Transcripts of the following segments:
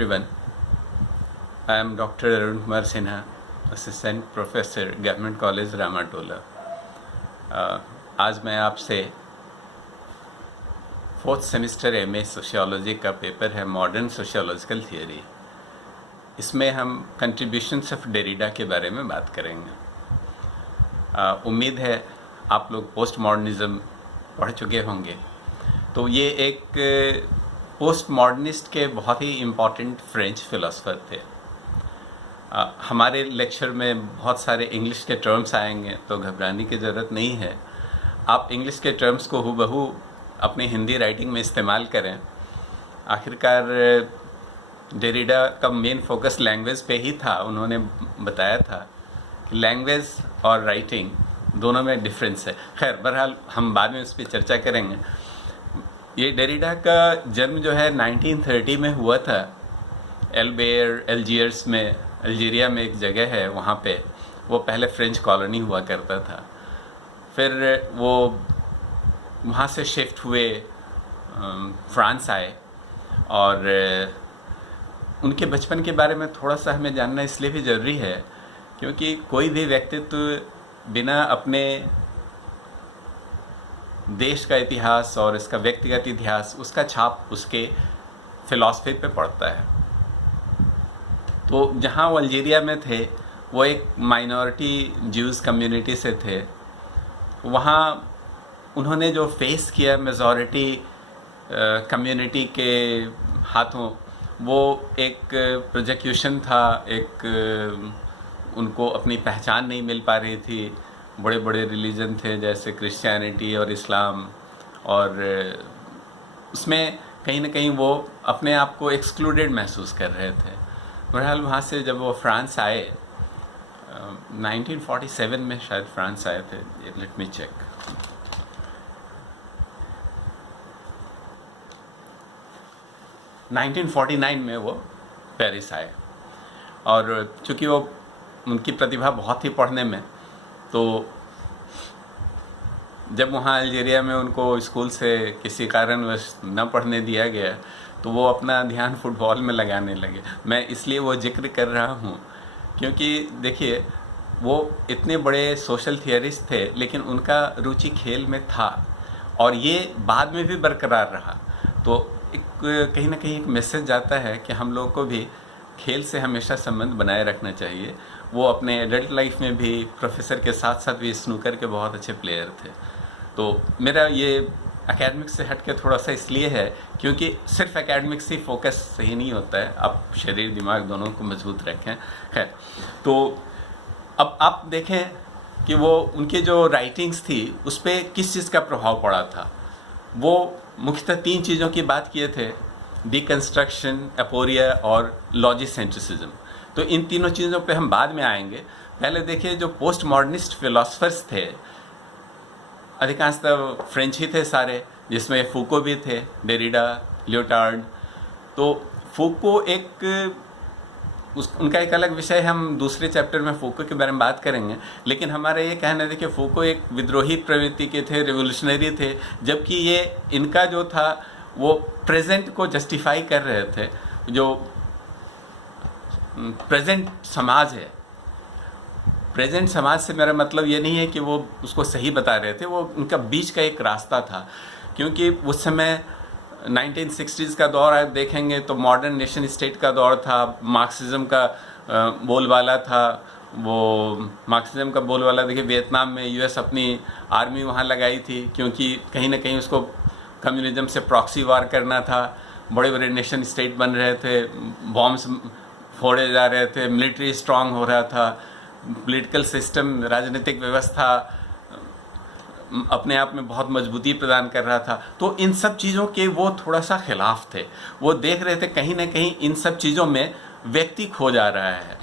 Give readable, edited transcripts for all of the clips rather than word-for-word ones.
everyone. I am Dr. Arun Kumar Sinha, Assistant Professor, Government College, Ramatola. आज मैं आपसे fourth semester MA sociology का paper है modern sociological theory. इसमें हम कंट्रीब्यूशंस ऑफ डेरिडा के बारे में बात करेंगे। उम्मीद है आप लोग पोस्ट मॉडर्निज्म पढ़ चुके होंगे। तो ये एक पोस्ट मॉडर्निस्ट के बहुत ही इम्पॉर्टेंट फ्रेंच फिलोसफर थे। हमारे लेक्चर में बहुत सारे इंग्लिश के टर्म्स आएंगे, तो घबराने की ज़रूरत नहीं है। आप इंग्लिश के टर्म्स को हूबहू अपनी हिंदी राइटिंग में इस्तेमाल करें। आखिरकार डेरिडा का मेन फोकस लैंग्वेज पे ही था। उन्होंने बताया था कि लैंग्वेज और राइटिंग दोनों में डिफरेंस है। खैर, बहरहाल हम बाद में उस पर चर्चा करेंगे। ये डेरिडा का जन्म जो है 1930 में हुआ था। अल्जीरिया में एक जगह है, वहाँ पे वो पहले फ्रेंच कॉलोनी हुआ करता था। फिर वो वहाँ से शिफ्ट हुए, फ्रांस आए। और उनके बचपन के बारे में थोड़ा सा हमें जानना इसलिए भी ज़रूरी है क्योंकि कोई भी व्यक्तित्व बिना अपने देश का इतिहास और इसका व्यक्तिगत इतिहास, उसका छाप उसके फिलॉसफी पे पड़ता है। तो जहाँ वो अल्जीरिया में थे, वो एक माइनॉरिटी ज्यूज़ कम्युनिटी से थे। वहाँ उन्होंने जो फेस किया मेजॉरिटी कम्युनिटी के हाथों, वो एक प्रोजेक्यूशन था। एक उनको अपनी पहचान नहीं मिल पा रही थी। बड़े बड़े रिलीजन थे जैसे क्रिश्चियनिटी और इस्लाम, और उसमें कहीं ना कहीं वो अपने आप को एक्सक्लूडेड महसूस कर रहे थे। बहरहाल वहाँ से जब वो फ्रांस आए, 1947 में शायद फ्रांस आए थे, लेट मी चेक। नाइनटीन 49 में वो पेरिस आए। और चूँकि वो उनकी प्रतिभा बहुत थी पढ़ने में, तो जब वहाँ अल्जीरिया में उनको स्कूल से किसी कारणवश न पढ़ने दिया गया, तो वो अपना ध्यान फुटबॉल में लगाने लगे। मैं इसलिए वो जिक्र कर रहा हूँ क्योंकि देखिए, वो इतने बड़े सोशल थियरिस्ट थे, लेकिन उनका रुचि खेल में था और ये बाद में भी बरकरार रहा। तो एक कहीं ना कहीं एक मैसेज जाता है कि हम लोगों को भी खेल से हमेशा संबंध बनाए रखना चाहिए। वो अपने एडल्ट लाइफ में भी प्रोफेसर के साथ साथ भी स्नूकर के बहुत अच्छे प्लेयर थे। तो मेरा ये एकेडमिक्स से हट के थोड़ा सा इसलिए है क्योंकि सिर्फ एकेडमिक्स ही फोकस सही नहीं होता है। आप शरीर दिमाग दोनों को मजबूत रखें। खैर, तो अब आप देखें कि वो उनके जो राइटिंग्स थी उस पर किस चीज़ का प्रभाव पड़ा था। वो मुख्यतः 3 चीज़ों की बात किए थे: डिकंस्ट्रक्शन, एपोरिया और लॉजिसेंट्रिसिज्म। तो इन तीनों चीज़ों पे हम बाद में आएंगे। पहले देखिए, जो पोस्ट मॉडर्निस्ट फिलोसफर्स थे, अधिकांशतः फ्रेंच ही थे सारे, जिसमें फूको भी थे, डेरिडा, लियोटार्ड। तो फूको उनका एक अलग विषय, हम दूसरे चैप्टर में फूको के बारे में बात करेंगे। लेकिन हमारा ये कहना है, देखिए, फूको एक विद्रोही प्रवृत्ति के थे, रिवोल्यूशनरी थे, जबकि ये इनका जो था वो प्रेजेंट को जस्टिफाई कर रहे थे। जो प्रेजेंट समाज है, प्रेजेंट समाज से मेरा मतलब ये नहीं है कि वो उसको सही बता रहे थे, वो उनका बीच का एक रास्ता था। क्योंकि उस समय 1960s का दौर आप देखेंगे तो मॉडर्न नेशन स्टेट का दौर था। मार्क्सिज्म का बोलबाला था। वो मार्क्सिज्म का बोलबाला देखिए, वियतनाम में US अपनी आर्मी वहाँ लगाई थी क्योंकि कहीं ना कहीं उसको कम्युनिज्म से प्रॉक्सी वार करना था। बड़े बड़े नेशन स्टेट बन रहे थे, बॉम्ब्स फोड़े जा रहे थे, मिलिट्री स्ट्रांग हो रहा था, पॉलिटिकल सिस्टम, राजनीतिक व्यवस्था अपने आप में बहुत मजबूती प्रदान कर रहा था। तो इन सब चीज़ों के वो थोड़ा सा खिलाफ थे। वो देख रहे थे कहीं ना कहीं इन सब चीज़ों में व्यक्ति खो जा रहा है।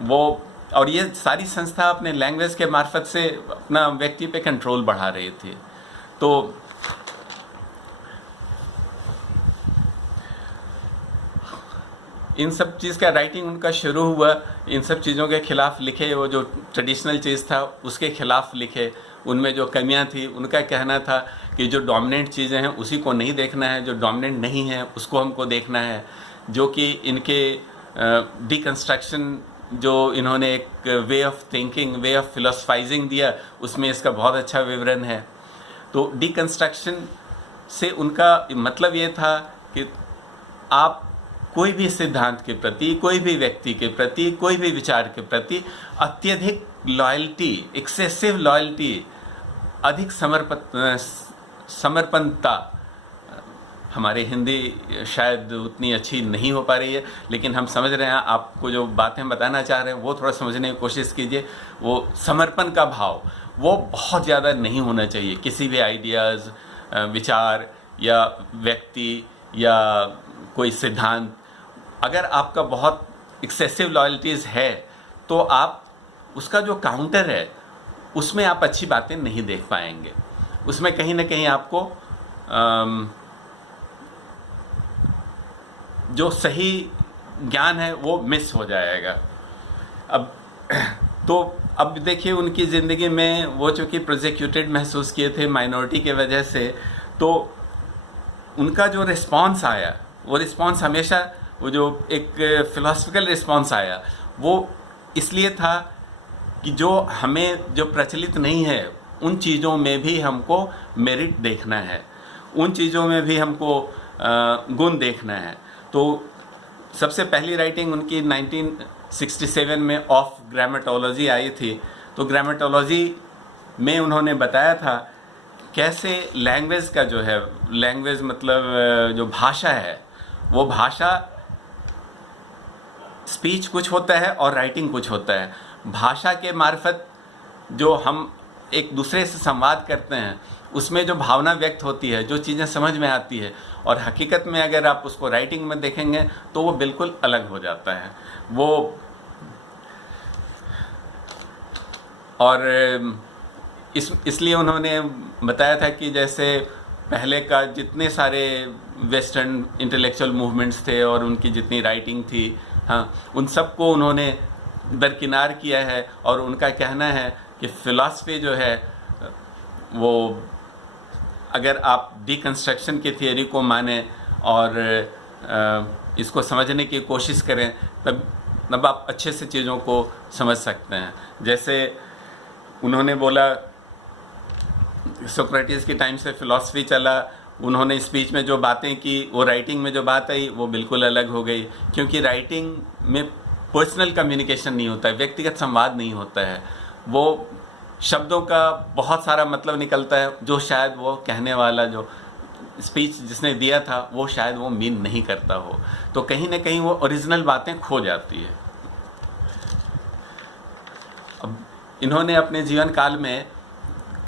वो और ये सारी संस्था अपने लैंग्वेज के मार्फत से अपना व्यक्ति पे कंट्रोल बढ़ा रही थी। तो इन सब चीज़ का राइटिंग उनका शुरू हुआ। इन सब चीज़ों के खिलाफ लिखे, वो जो ट्रेडिशनल चीज़ था उसके खिलाफ लिखे। उनमें जो कमियां थी, उनका कहना था कि जो डोमिनेंट चीज़ें हैं उसी को नहीं देखना है, जो डोमिनेंट नहीं है उसको हमको देखना है। जो कि इनके डिकंस्ट्रक्शन जो इन्होंने एक way of thinking, way of philosophising दिया, उसमें इसका बहुत अच्छा विवरण है। तो डिकंस्ट्रक्शन से उनका मतलब ये था कि आप कोई भी सिद्धांत के प्रति, कोई भी व्यक्ति के प्रति, कोई भी विचार के प्रति अत्यधिक लॉयल्टी, एक्सेसिव लॉयल्टी, अधिक समर्पणता, हमारी हिंदी शायद उतनी अच्छी नहीं हो पा रही है, लेकिन हम समझ रहे हैं। आपको जो बातें बताना चाह रहे हैं वो थोड़ा समझने की कोशिश कीजिए। वो समर्पण का भाव वो बहुत ज़्यादा नहीं होना चाहिए किसी भी आइडियाज़, विचार या व्यक्ति या कोई सिद्धांत। अगर आपका बहुत एक्सेसिव लॉयल्टीज़ है तो आप उसका जो काउंटर है उसमें आप अच्छी बातें नहीं देख पाएंगे। उसमें कहीं ना कहीं आपको जो सही ज्ञान है वो मिस हो जाएगा। अब देखिए, उनकी ज़िंदगी में वो चूँकि प्रोसिक्यूटेड महसूस किए थे माइनॉरिटी के वजह से, तो उनका जो रिस्पांस आया, वो रिस्पांस हमेशा, वो जो एक फिलोसफिकल रिस्पांस आया, वो इसलिए था कि जो हमें जो प्रचलित नहीं है उन चीज़ों में भी हमको मेरिट देखना है, उन चीज़ों में भी हमको गुण देखना है। तो सबसे पहली राइटिंग उनकी 1967 में ऑफ ग्रामेटोलॉजी आई थी। तो ग्रामेटोलॉजी में उन्होंने बताया था कैसे लैंग्वेज का जो है, लैंग्वेज मतलब जो भाषा है, वो भाषा, स्पीच कुछ होता है और राइटिंग कुछ होता है। भाषा के मार्फत जो हम एक दूसरे से संवाद करते हैं उसमें जो भावना व्यक्त होती है, जो चीज़ें समझ में आती है, और हकीकत में अगर आप उसको राइटिंग में देखेंगे तो वो बिल्कुल अलग हो जाता है। वो और इसलिए उन्होंने बताया था कि जैसे पहले का जितने सारे वेस्टर्न इंटेलेक्चुअल मूवमेंट्स थे और उनकी जितनी राइटिंग थी, हाँ, उन सबको उन्होंने दरकिनार किया है। और उनका कहना है कि फ़िलासफ़ी जो है वो, अगर आप डिकंस्ट्रक्शन की थियोरी को माने और इसको समझने की कोशिश करें, तब आप अच्छे से चीज़ों को समझ सकते हैं। जैसे उन्होंने बोला, सोक्रेटिस के टाइम से फ़िलासफ़ी चला, उन्होंने स्पीच में जो बातें की वो राइटिंग में जो बात आई वो बिल्कुल अलग हो गई, क्योंकि राइटिंग में पर्सनल कम्युनिकेशन नहीं होता है, व्यक्तिगत संवाद नहीं होता है। वो शब्दों का बहुत सारा मतलब निकलता है जो शायद वो कहने वाला, जो स्पीच जिसने दिया था, वो शायद वो मीन नहीं करता हो। तो कहीं ना कहीं वो ओरिजिनल बातें खो जाती है। अब इन्होंने अपने जीवन काल में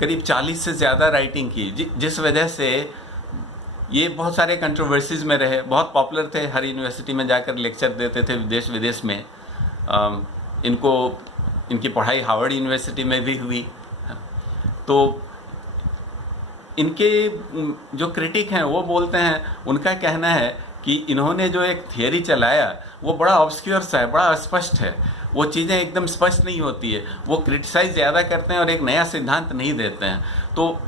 करीब 40 से ज़्यादा राइटिंग की, जिस वजह से ये बहुत सारे कंट्रोवर्सीज़ में रहे, बहुत पॉपुलर थे, हर यूनिवर्सिटी में जाकर लेक्चर देते थे देश विदेश में। इनकी पढ़ाई हार्वर्ड यूनिवर्सिटी में भी हुई। तो इनके जो क्रिटिक हैं वो बोलते हैं, उनका कहना है कि इन्होंने जो एक थियरी चलाया वो बड़ा ऑब्स्क्योर सा है, बड़ा अस्पष्ट है, वो चीज़ें एकदम स्पष्ट नहीं होती है, वो क्रिटिसाइज़ ज़्यादा करते हैं और एक नया सिद्धांत नहीं देते हैं। तो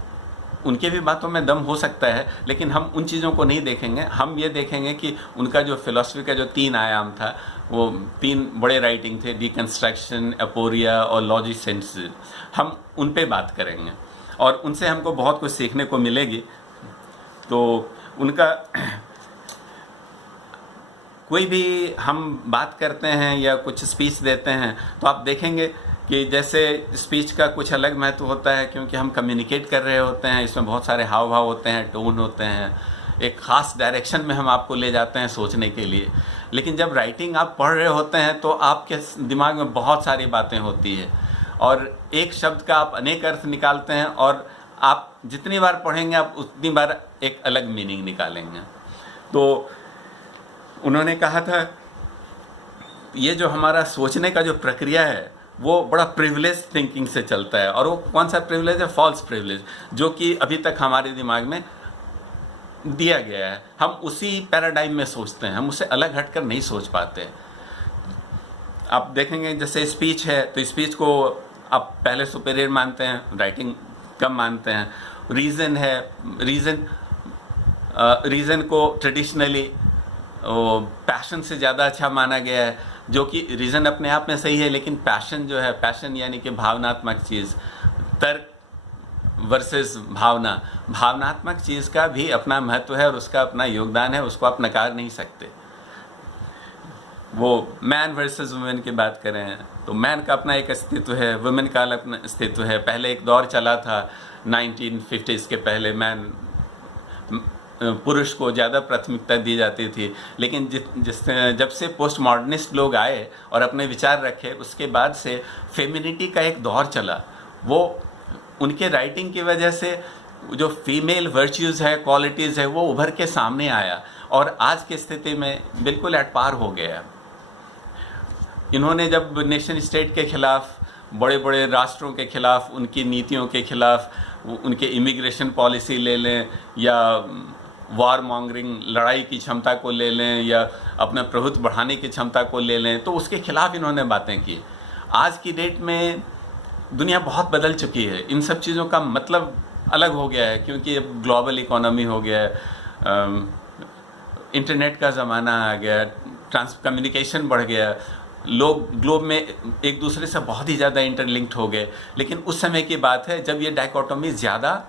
उनके भी बातों में दम हो सकता है, लेकिन हम उन चीज़ों को नहीं देखेंगे। हम ये देखेंगे कि उनका जो फिलॉसफी का जो 3 आयाम था, वो 3 बड़े राइटिंग थे, डिकंस्ट्रक्शन, एपोरिया और लॉजिक सेंसेस, हम उन पे बात करेंगे और उनसे हमको बहुत कुछ सीखने को मिलेगी। तो उनका कोई भी हम बात करते हैं या कुछ स्पीच देते हैं तो आप देखेंगे कि जैसे स्पीच का कुछ अलग महत्व होता है, क्योंकि हम कम्युनिकेट कर रहे होते हैं, इसमें बहुत सारे हाव भाव होते हैं, टोन होते हैं, एक ख़ास डायरेक्शन में हम आपको ले जाते हैं सोचने के लिए। लेकिन जब राइटिंग आप पढ़ रहे होते हैं तो आपके दिमाग में बहुत सारी बातें होती है और एक शब्द का आप अनेक अर्थ निकालते हैं, और आप जितनी बार पढ़ेंगे आप उतनी बार एक अलग मीनिंग निकालेंगे। तो उन्होंने कहा था, ये जो हमारा सोचने का जो प्रक्रिया है वो बड़ा प्रिविलेज थिंकिंग से चलता है, और वो कौन सा प्रिविलेज है? फॉल्स प्रिविलेज, जो कि अभी तक हमारे दिमाग में दिया गया है। हम उसी पैराडाइम में सोचते हैं, हम उससे अलग हटकर नहीं सोच पाते। आप देखेंगे जैसे स्पीच है तो स्पीच को आप पहले सुपीरियर मानते हैं, राइटिंग कम मानते हैं। रीज़न है, रीज़न को ट्रेडिशनली पैशन से ज़्यादा अच्छा माना गया है, जो कि रीज़न अपने आप में सही है, लेकिन पैशन जो है, पैशन यानी कि भावनात्मक चीज़, तर्क वर्सेस भावना, भावनात्मक चीज़ का भी अपना महत्व है और उसका अपना योगदान है, उसको आप नकार नहीं सकते। वो मैन वर्सेस वुमेन की बात करें तो मैन का अपना एक अस्तित्व है, वुमेन का अपना अस्तित्व है। पहले एक दौर चला था 1950s के पहले, मैन पुरुष को ज़्यादा प्राथमिकता दी जाती थी, लेकिन जब से पोस्ट मॉडर्निस्ट लोग आए और अपने विचार रखे, उसके बाद से फेमिनिटी का एक दौर चला। वो उनके राइटिंग की वजह से जो फीमेल वर्च्यूज़ है, क्वालिटीज़ है, वो उभर के सामने आया और आज की स्थिति में बिल्कुल एट पार हो गया। इन्होंने जब नेशन स्टेट के खिलाफ, बड़े बड़े राष्ट्रों के खिलाफ, उनकी नीतियों के खिलाफ, उनके इमिग्रेशन पॉलिसी ले लें या वार मॉन्गरिंग, लड़ाई की क्षमता को ले लें या अपना प्रभुत्व बढ़ाने की क्षमता को ले लें, तो उसके खिलाफ इन्होंने बातें की। आज की डेट में दुनिया बहुत बदल चुकी है, इन सब चीज़ों का मतलब अलग हो गया है, क्योंकि अब ग्लोबल इकोनॉमी हो गया है, इंटरनेट का ज़माना आ गया, कम्युनिकेशन बढ़ गया, लोग ग्लोब में एक दूसरे से बहुत ही ज़्यादा इंटरलिंक्ड हो गए। लेकिन उस समय की बात है जब ये डायकोटोमी ज़्यादा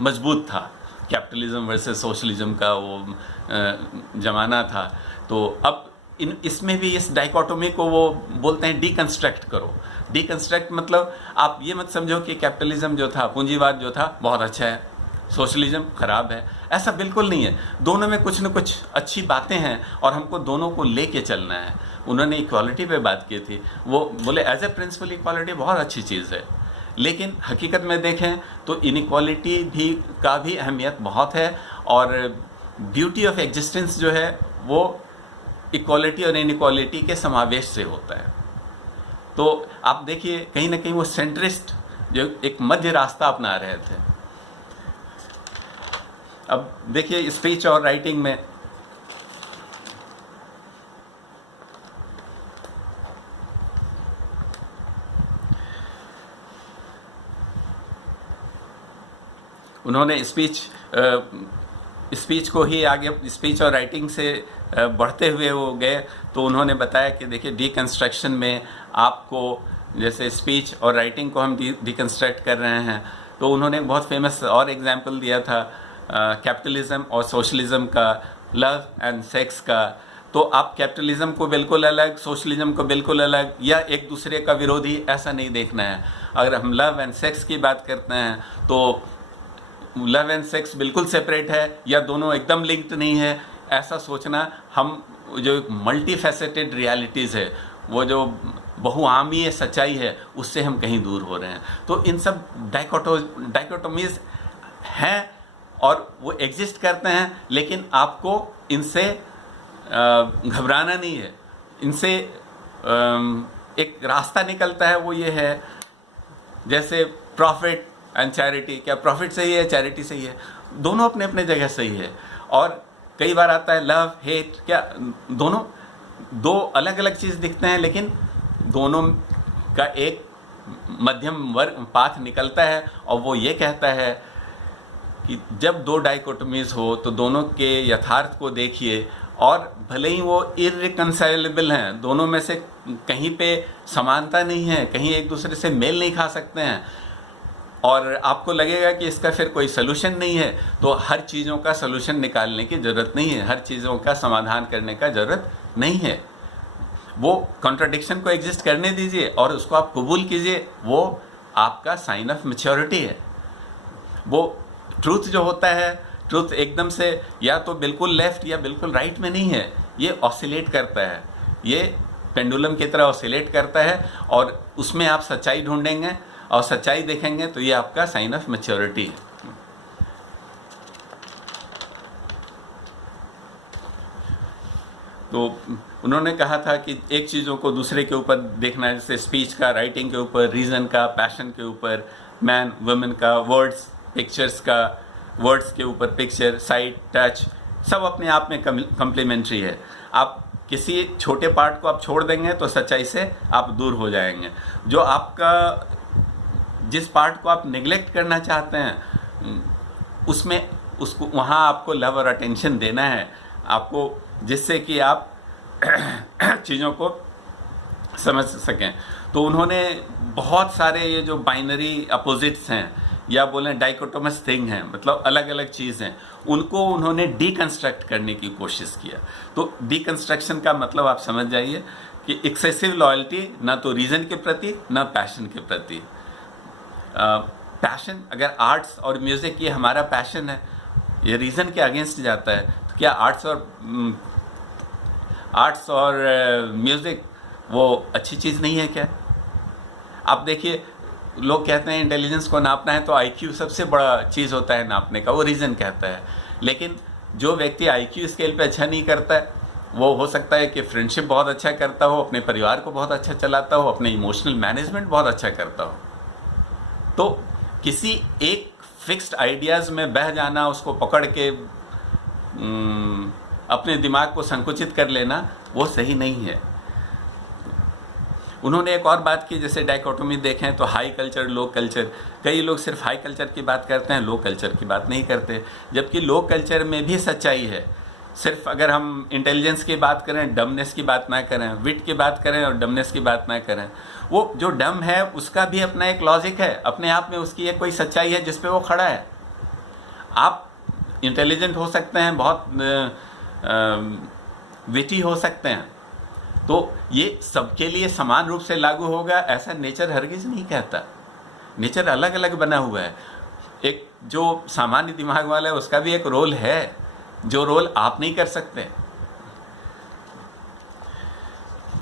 मजबूत था, कैपिटलिज्म वर्सेस सोशलिज्म का वो ज़माना था। तो अब इसमें भी इस डायकोटोमी को वो बोलते हैं डीकंस्ट्रक्ट करो। डीकंस्ट्रक्ट मतलब आप ये मत समझो कि कैपिटलिज्म जो था, पूंजीवाद जो था, बहुत अच्छा है, सोशलिज्म खराब है, ऐसा बिल्कुल नहीं है। दोनों में कुछ न कुछ अच्छी बातें हैं और हमको दोनों को लेके चलना है। उन्होंने इक्वालिटी पे बात की थी, वो बोले एज ए प्रिंसिपल इक्वालिटी बहुत अच्छी चीज़ है, लेकिन हकीकत में देखें तो इनइक्वालिटी भी का भी अहमियत बहुत है और ब्यूटी ऑफ एग्जिस्टेंस जो है वो इक्वालिटी और इनइक्वालिटी के समावेश से होता है। तो आप देखिए कहीं ना कहीं वो सेंट्रिस्ट जो एक मध्य रास्ता अपना रहे थे। अब देखिए स्पीच और राइटिंग में उन्होंने स्पीच को ही आगे, स्पीच और राइटिंग से बढ़ते हुए वो गए। तो उन्होंने बताया कि देखिए डीकंस्ट्रक्शन में आपको, जैसे स्पीच और राइटिंग को हम डीकंस्ट्रक्ट कर रहे हैं, तो उन्होंने एक बहुत फेमस और एग्जाम्पल दिया था कैपिटलिज्म और सोशलिज्म का, लव एंड सेक्स का। तो आप कैपिटलिज्म को बिल्कुल अलग, सोशलिज्म को बिल्कुल अलग या एक दूसरे का विरोधी, ऐसा नहीं देखना है। अगर हम लव एंड सेक्स की बात करते हैं तो लव एंड सेक्स बिल्कुल सेपरेट है या दोनों एकदम लिंक्ड नहीं है, ऐसा सोचना, हम जो मल्टी फैसेटेड रियलिटीज़ है, वो जो बहुआमीय सच्चाई है, उससे हम कहीं दूर हो रहे हैं। तो इन सब डाइकोटोमीज हैं और वो एग्जिस्ट करते हैं, लेकिन आपको इनसे घबराना नहीं है। इनसे एक रास्ता निकलता है, वो ये है जैसे प्रॉफिट एंड चैरिटी। क्या प्रॉफिट सही है, चैरिटी सही है? दोनों अपने अपने जगह सही है। और कई बार आता है लव हेट, क्या दोनों दो अलग अलग चीज़ दिखते हैं, लेकिन दोनों का एक मध्यम वर्ग पाथ निकलता है और वो ये कहता है कि जब दो डाइकोटोमीज हो तो दोनों के यथार्थ को देखिए, और भले ही वो इररिकंसाइलेबल हैं, दोनों में से कहीं पे समानता नहीं है, कहीं एक दूसरे से मेल नहीं खा सकते हैं, और आपको लगेगा कि इसका फिर कोई सलूशन नहीं है, तो हर चीज़ों का सलूशन निकालने की ज़रूरत नहीं है, हर चीज़ों का समाधान करने का ज़रूरत नहीं है। वो कॉन्ट्राडिक्शन को एग्जिस्ट करने दीजिए और उसको आप कबूल कीजिए, वो आपका साइन ऑफ मैच्योरिटी है। वो ट्रूथ जो होता है, ट्रूथ एकदम से या तो बिल्कुल लेफ्ट या बिल्कुल राइट में नहीं है, ये ऑसिलेट करता है, ये पेंडुलम की तरह ऑसिलेट करता है, और उसमें आप सच्चाई ढूंढेंगे और सच्चाई देखेंगे तो ये आपका साइन ऑफ मैच्योरिटी है। तो उन्होंने कहा था कि एक चीज़ों को दूसरे के ऊपर देखना है, जैसे स्पीच का, राइटिंग के ऊपर, रीज़न का, पैशन के ऊपर, मैन वुमेन का, वर्ड्स पिक्चर्स का, वर्ड्स के ऊपर पिक्चर, साइट, टच, सब अपने आप में कम्प्लीमेंट्री है। आप किसी छोटे पार्ट को आप छोड़ देंगे तो सच्चाई से आप दूर हो जाएंगे। जो आपका, जिस पार्ट को आप नेग्लेक्ट करना चाहते हैं, उसमें उसको वहाँ आपको लव और अटेंशन देना है आपको, जिससे कि आप चीज़ों को समझ सकें। तो उन्होंने बहुत सारे ये जो बाइनरी अपोजिट्स हैं या बोलें डाइकोटोमस थिंग हैं, मतलब अलग अलग चीज़ हैं, उनको उन्होंने डीकंस्ट्रक्ट करने की कोशिश किया। तो डीकंस्ट्रक्शन का मतलब आप समझ जाइए कि एक्सेसिव लॉयल्टी ना तो रीज़न के प्रति ना पैशन के प्रति। पैशन, अगर आर्ट्स और म्यूज़िक ये हमारा पैशन है, ये रीज़न के अगेंस्ट जाता है, तो क्या आर्ट्स और म्यूज़िक वो अच्छी चीज़ नहीं है क्या? आप देखिए, लोग कहते हैं इंटेलिजेंस को नापना है तो आईक्यू सबसे बड़ा चीज़ होता है नापने का, वो रीज़न कहता है। लेकिन जो व्यक्ति आईक्यू स्केल पे अच्छा नहीं करता है, वो हो सकता है कि फ्रेंडशिप बहुत अच्छा करता हो, अपने परिवार को बहुत अच्छा चलाता हो, अपने इमोशनल मैनेजमेंट बहुत अच्छा करता हो। तो किसी एक फिक्स्ड आइडियाज़ में बह जाना, उसको पकड़ के अपने दिमाग को संकुचित कर लेना, वो सही नहीं है। उन्होंने एक और बात की, जैसे डाइकोटोमी देखें तो हाई कल्चर लो कल्चर। कई लोग सिर्फ हाई कल्चर की बात करते हैं, लो कल्चर की बात नहीं करते, जबकि लो कल्चर में भी सच्चाई है। सिर्फ अगर हम इंटेलिजेंस की बात करें, डमनेस की बात ना करें, विट की बात करें और डमनेस की बात ना करें, वो जो डम है उसका भी अपना एक लॉजिक है, अपने आप में उसकी एक कोई सच्चाई है जिस पे वो खड़ा है। आप इंटेलिजेंट हो सकते हैं, बहुत विटी हो सकते हैं, तो ये सबके लिए समान रूप से लागू होगा ऐसा नेचर हरगिज नहीं कहता। नेचर अलग अलग बना हुआ है। एक जो सामान्य दिमाग वाला है उसका भी एक रोल है, जो रोल आप नहीं कर सकते।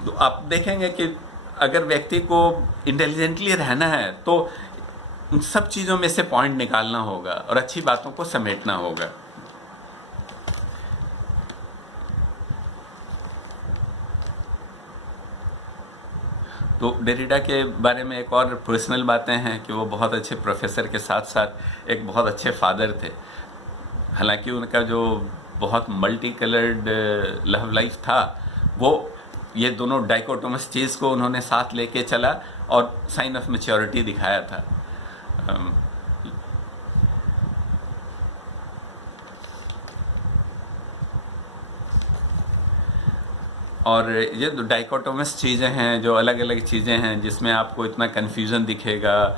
तो आप देखेंगे कि अगर व्यक्ति को इंटेलिजेंटली रहना है तो उन सब चीज़ों में से पॉइंट निकालना होगा और अच्छी बातों को समेटना होगा। तो डेरिडा के बारे में एक और पर्सनल बातें हैं कि वो बहुत अच्छे प्रोफेसर के साथ साथ एक बहुत अच्छे फादर थे। हालांकि उनका जो बहुत मल्टी कलर्ड लव लाइफ था, वो ये दोनों डाइकोटोमस चीज़ को उन्होंने साथ लेके चला और साइन ऑफ मैच्योरिटी दिखाया था। और ये जो डाइकोटोमस चीज़ें हैं, जो अलग अलग चीज़ें हैं जिसमें आपको इतना कन्फ्यूज़न दिखेगा,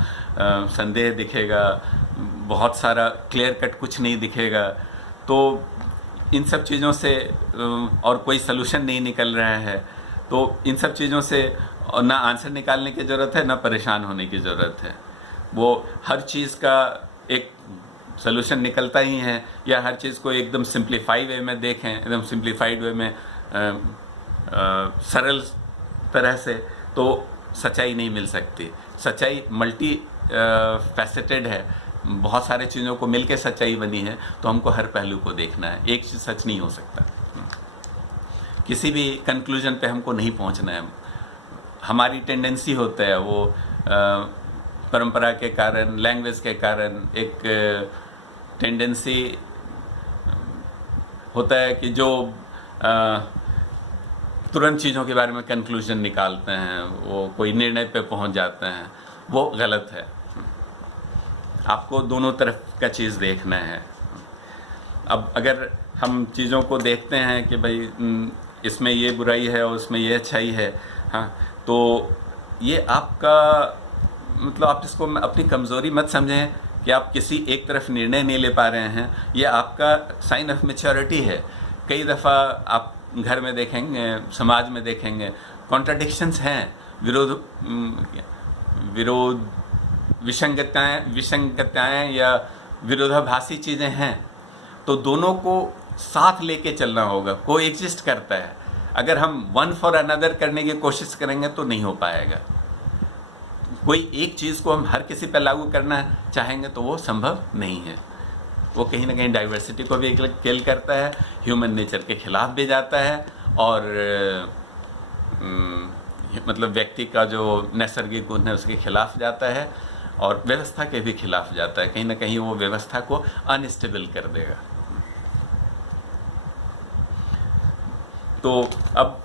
संदेह दिखेगा, बहुत सारा क्लियर कट कुछ नहीं दिखेगा, तो इन सब चीज़ों से और कोई सलूशन नहीं निकल रहा है, तो इन सब चीज़ों से ना आंसर निकालने की ज़रूरत है, ना परेशान होने की ज़रूरत है। वो हर चीज़ का एक सलूशन निकलता ही है, या हर चीज़ को एकदम सिंप्लीफाई वे में देखें, एकदम सिंप्लीफाइड वे में सरल तरह से, तो सच्चाई नहीं मिल सकती। सच्चाई मल्टी फैसेटेड है, बहुत सारे चीज़ों को मिलके सच्चाई बनी है, तो हमको हर पहलू को देखना है। एक चीज़ सच नहीं हो सकता, किसी भी कंक्लूजन पे हमको नहीं पहुंचना है। हमारी टेंडेंसी होता है वो परंपरा के कारण, लैंग्वेज के कारण एक टेंडेंसी होता है कि जो तुरंत चीज़ों के बारे में कंक्लूजन निकालते हैं, वो कोई निर्णय पे पहुंच जाते हैं, वो गलत है। आपको दोनों तरफ का चीज़ देखना है। अब अगर हम चीज़ों को देखते हैं कि भाई इसमें ये बुराई है और उसमें ये अच्छाई है, हाँ, तो ये आपका मतलब आप इसको अपनी कमज़ोरी मत समझें कि आप किसी एक तरफ निर्णय नहीं ले पा रहे हैं। ये आपका साइन ऑफ मैच्योरिटी है। कई दफ़ा आप घर में देखेंगे, समाज में देखेंगे, कॉन्ट्राडिक्शंस हैं, विसंगतताएं या विरोधाभासी चीज़ें हैं, तो दोनों को साथ लेके चलना होगा। कोई एग्जिस्ट करता है। अगर हम वन फॉर अनदर करने की कोशिश करेंगे तो नहीं हो पाएगा। कोई एक चीज़ को हम हर किसी पर लागू करना चाहेंगे तो वो संभव नहीं है। वो कहीं ना कहीं डाइवर्सिटी को भी किल करता है, ह्यूमन नेचर के खिलाफ भी जाता है, और मतलब व्यक्ति का जो नैसर्गिक गुण है उसके खिलाफ जाता है, और व्यवस्था के भी खिलाफ जाता है। कहीं ना कहीं वो व्यवस्था को अनस्टेबल कर देगा। तो अब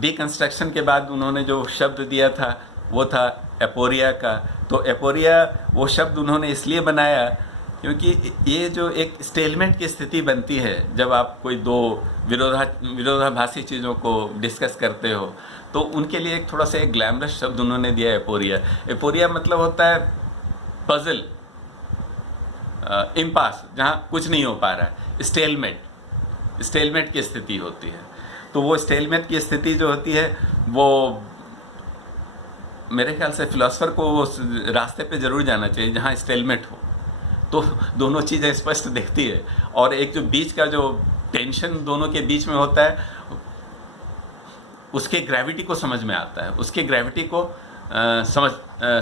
डिकंस्ट्रक्शन के बाद उन्होंने जो शब्द दिया था वो था एपोरिया का। तो एपोरिया वो शब्द उन्होंने इसलिए बनाया क्योंकि ये जो एक स्टेलमेंट की स्थिति बनती है जब आप कोई दो विरोधाभासी चीज़ों को डिस्कस करते हो, तो उनके लिए एक थोड़ा सा एक ग्लैमरस शब्द उन्होंने दिया है, एपोरिया। एपोरिया मतलब होता है पजल, इम्पास, जहाँ कुछ नहीं हो पा रहा है, स्टेलमेट की स्थिति होती है। तो वो स्टेलमेट की स्थिति जो होती है वो मेरे ख्याल से फिलोसफर को वो रास्ते पे ज़रूर जाना चाहिए जहाँ स्टेलमेट हो, तो दोनों चीज़ें स्पष्ट दिखती है। और एक जो बीच का जो टेंशन दोनों के बीच में होता है, उसके ग्रेविटी को समझ में आता है, उसके ग्रेविटी को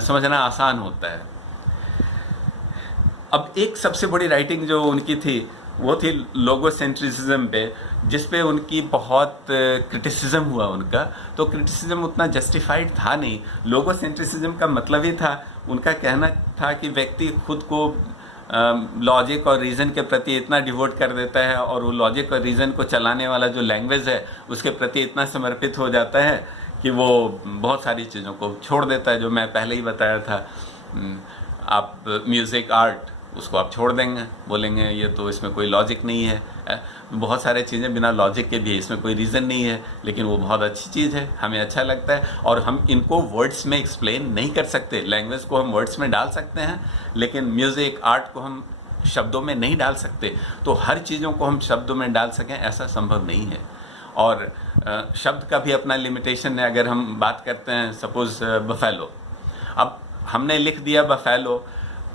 समझना आसान होता है। अब एक सबसे बड़ी राइटिंग जो उनकी थी वो थी लोगोसेंट्रिसिज्म पे, जिस पे उनकी बहुत क्रिटिसिज्म हुआ उनका। तो क्रिटिसिज्म उतना जस्टिफाइड था नहीं। लोगोसेंट्रिसिज्म का मतलब ही था, उनका कहना था कि व्यक्ति खुद को लॉजिक और रीज़न के प्रति इतना डिवोट कर देता है और वो लॉजिक और रीज़न को चलाने वाला जो लैंग्वेज है उसके प्रति इतना समर्पित हो जाता है कि वो बहुत सारी चीज़ों को छोड़ देता है। जो मैं पहले ही बताया था, आप म्यूज़िक, आर्ट, उसको आप छोड़ देंगे, बोलेंगे ये तो इसमें कोई लॉजिक नहीं है। बहुत सारे चीज़ें बिना लॉजिक के भी, इसमें कोई रीज़न नहीं है, लेकिन वो बहुत अच्छी चीज़ है, हमें अच्छा लगता है और हम इनको वर्ड्स में एक्सप्लेन नहीं कर सकते। लैंग्वेज को हम वर्ड्स में डाल सकते हैं, लेकिन म्यूज़िक, आर्ट को हम शब्दों में नहीं डाल सकते। तो हर चीज़ों को हम शब्दों में डाल सकें ऐसा संभव नहीं है। और शब्द का भी अपना लिमिटेशन है। अगर हम बात करते हैं सपोज़ बफेलो, अब हमने लिख दिया बफेलो,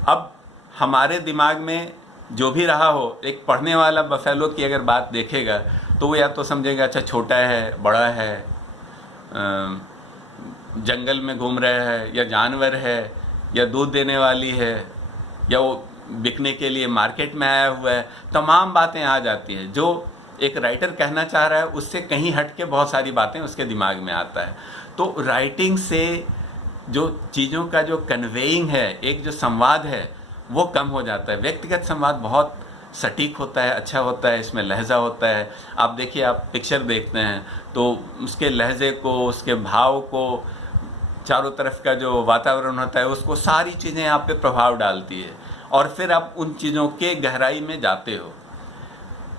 अब हमारे दिमाग में जो भी रहा हो, एक पढ़ने वाला बफेलो की अगर बात देखेगा तो वो या तो समझेगा अच्छा छोटा है, बड़ा है, जंगल में घूम रहा है, या जानवर है, या दूध देने वाली है, या वो बिकने के लिए मार्केट में आया हुआ है। तमाम बातें आ जाती हैं। जो एक राइटर कहना चाह रहा है उससे कहीं हट के बहुत सारी बातें उसके दिमाग में आता है। तो राइटिंग से जो चीज़ों का जो कन्वेइंग है, एक जो संवाद है, वो कम हो जाता है। व्यक्तिगत संवाद बहुत सटीक होता है, अच्छा होता है, इसमें लहजा होता है। आप देखिए, आप पिक्चर देखते हैं तो उसके लहजे को, उसके भाव को, चारों तरफ का जो वातावरण होता है, उसको सारी चीज़ें आप पे प्रभाव डालती है और फिर आप उन चीज़ों के गहराई में जाते हो।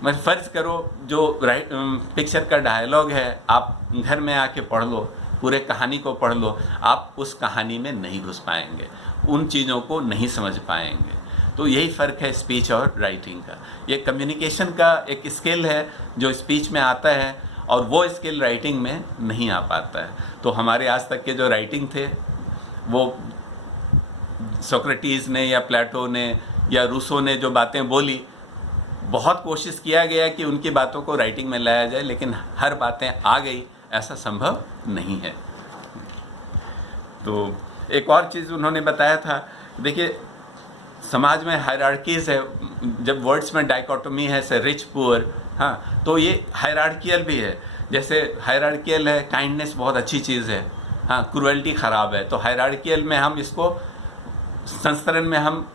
मैं फ़र्ज़ करो जो पिक्चर का डायलॉग है, आप घर में आके पढ़ लो, पूरे कहानी को पढ़ लो, आप उस कहानी में नहीं घुस पाएंगे, उन चीज़ों को नहीं समझ पाएंगे। तो यही फ़र्क है स्पीच और राइटिंग का। ये कम्युनिकेशन का एक स्किल है जो स्पीच में आता है और वो स्किल राइटिंग में नहीं आ पाता है। तो हमारे आज तक के जो राइटिंग थे, वो सोक्रेटिस ने या प्लेटो ने या रूसो ने जो बातें बोली, बहुत कोशिश किया गया कि उनकी बातों को राइटिंग में लाया जाए, लेकिन हर बातें आ गई ऐसा संभव नहीं है। तो एक और चीज़ उन्होंने बताया था, देखिए समाज में हायरार्कीज़ है, जब वर्ड्स में डाइकोटोमी है से रिच पुअर, हाँ, तो ये हायरार्कियल भी है। जैसे हायरार्कियल है, काइंडनेस बहुत अच्छी चीज़ है, हाँ, क्रूएल्टी ख़राब है। तो हायरार्कियल में हम इसको संस्करण में हम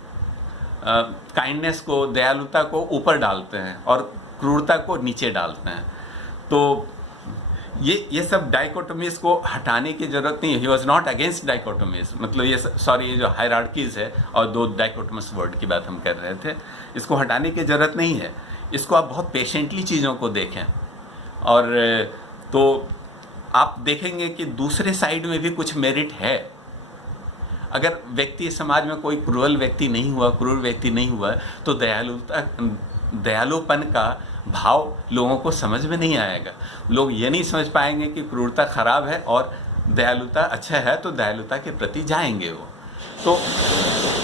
काइंडनेस को, दयालुता को ऊपर डालते हैं और क्रूरता को नीचे डालते हैं। तो ये सब डाइकोटोमीज को हटाने की ज़रूरत नहीं है। ही वॉज नॉट अगेंस्ट डाइकोटोमीज, मतलब ये जो हायरार्कीज़ है और दो डाइकोटोमस वर्ड की बात हम कर रहे थे, इसको हटाने की ज़रूरत नहीं है। इसको आप बहुत पेशेंटली चीज़ों को देखें और तो आप देखेंगे कि दूसरे साइड में भी कुछ मेरिट है। अगर व्यक्ति समाज में कोई क्रूर व्यक्ति नहीं हुआ तो दयालुपन का भाव लोगों को समझ में नहीं आएगा। लोग ये नहीं समझ पाएंगे कि क्रूरता खराब है और दयालुता अच्छा है, तो दयालुता के प्रति जाएंगे वो। तो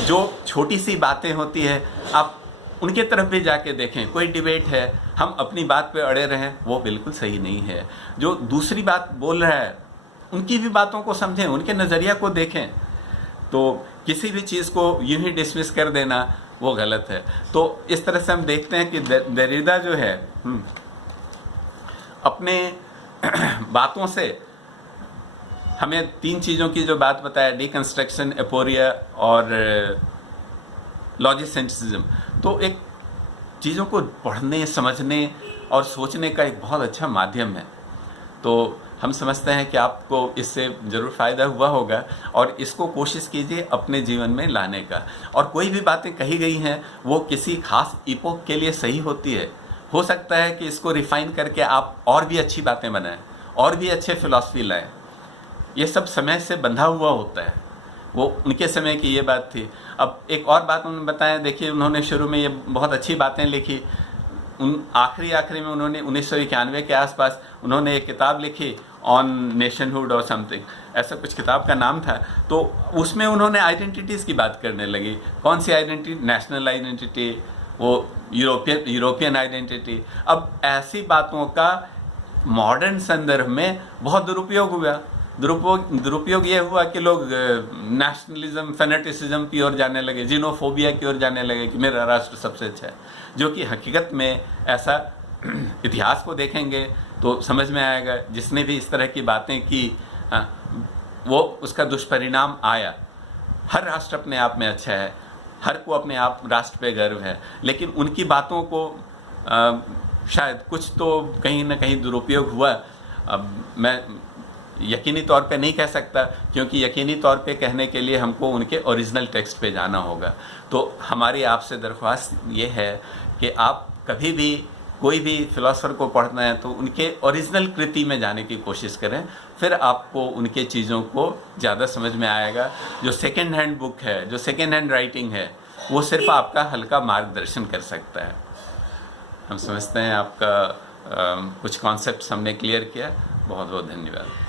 जो छोटी सी बातें होती है, आप उनके तरफ भी जाके देखें। कोई डिबेट है, हम अपनी बात पे अड़े रहें, वो बिल्कुल सही नहीं है। जो दूसरी बात बोल रहा है, उनकी भी बातों को समझें, उनके नज़रिया को देखें। तो किसी भी चीज़ को यूं ही डिसमिस कर देना वो गलत है। तो इस तरह से हम देखते हैं कि दरिदा जो है अपने बातों से हमें तीन चीज़ों की जो बात बताया, डिकंस्ट्रक्शन, एपोरिया और लॉजिसेंट्रिसिज्म, तो एक चीज़ों को पढ़ने, समझने और सोचने का एक बहुत अच्छा माध्यम है। तो हम समझते हैं कि आपको इससे ज़रूर फ़ायदा हुआ होगा और इसको कोशिश कीजिए अपने जीवन में लाने का। और कोई भी बातें कही गई हैं वो किसी खास इपोक के लिए सही होती है। हो सकता है कि इसको रिफ़ाइन करके आप और भी अच्छी बातें बनाएं, और भी अच्छे फिलॉसफी लाएं। ये सब समय से बंधा हुआ होता है। वो उनके समय की ये बात थी। अब एक और बात उन्होंने बताया, देखिए उन्होंने शुरू में ये बहुत अच्छी बातें लिखी। आखिरी में उन्होंने 1991 के आसपास उन्होंने एक किताब लिखी ऑन नेशनहुड और समथिंग, ऐसा कुछ किताब का नाम था। तो उसमें उन्होंने आइडेंटिटीज़ की बात करने लगी। कौन सी आइडेंटिटी? नेशनल आइडेंटिटी, वो यूरोपियन आइडेंटिटी। अब ऐसी बातों का मॉडर्न संदर्भ में बहुत दुरुपयोग ये हुआ कि लोग नेशनलिज्म, फेनेटिसिज्म की ओर जाने लगे, जीनोफोबिया की ओर जाने लगे कि मेरा राष्ट्र सबसे अच्छा है, जो कि हकीकत में ऐसा इतिहास को देखेंगे तो समझ में आएगा। जिसने भी इस तरह की बातें की वो उसका दुष्परिणाम आया। हर राष्ट्र अपने आप में अच्छा है, हर को अपने आप राष्ट्र पे गर्व है, लेकिन उनकी बातों को शायद कुछ तो कहीं ना कहीं दुरुपयोग हुआ। अब मैं यकीनी तौर पे नहीं कह सकता, क्योंकि यकीनी तौर पे कहने के लिए हमको उनके ओरिजिनल टेक्स्ट पे जाना होगा। तो हमारी आपसे दरख्वास्त ये है कि आप कभी भी कोई भी फिलोसोफर को पढ़ना है तो उनके ओरिजिनल कृति में जाने की कोशिश करें, फिर आपको उनके चीज़ों को ज़्यादा समझ में आएगा। जो सेकेंड हैंड बुक है, जो सेकेंड हैंड राइटिंग है, वो सिर्फ आपका हल्का मार्गदर्शन कर सकता है। हम समझते हैं आपका कुछ कॉन्सेप्ट्स हमने क्लियर किया। बहुत बहुत धन्यवाद।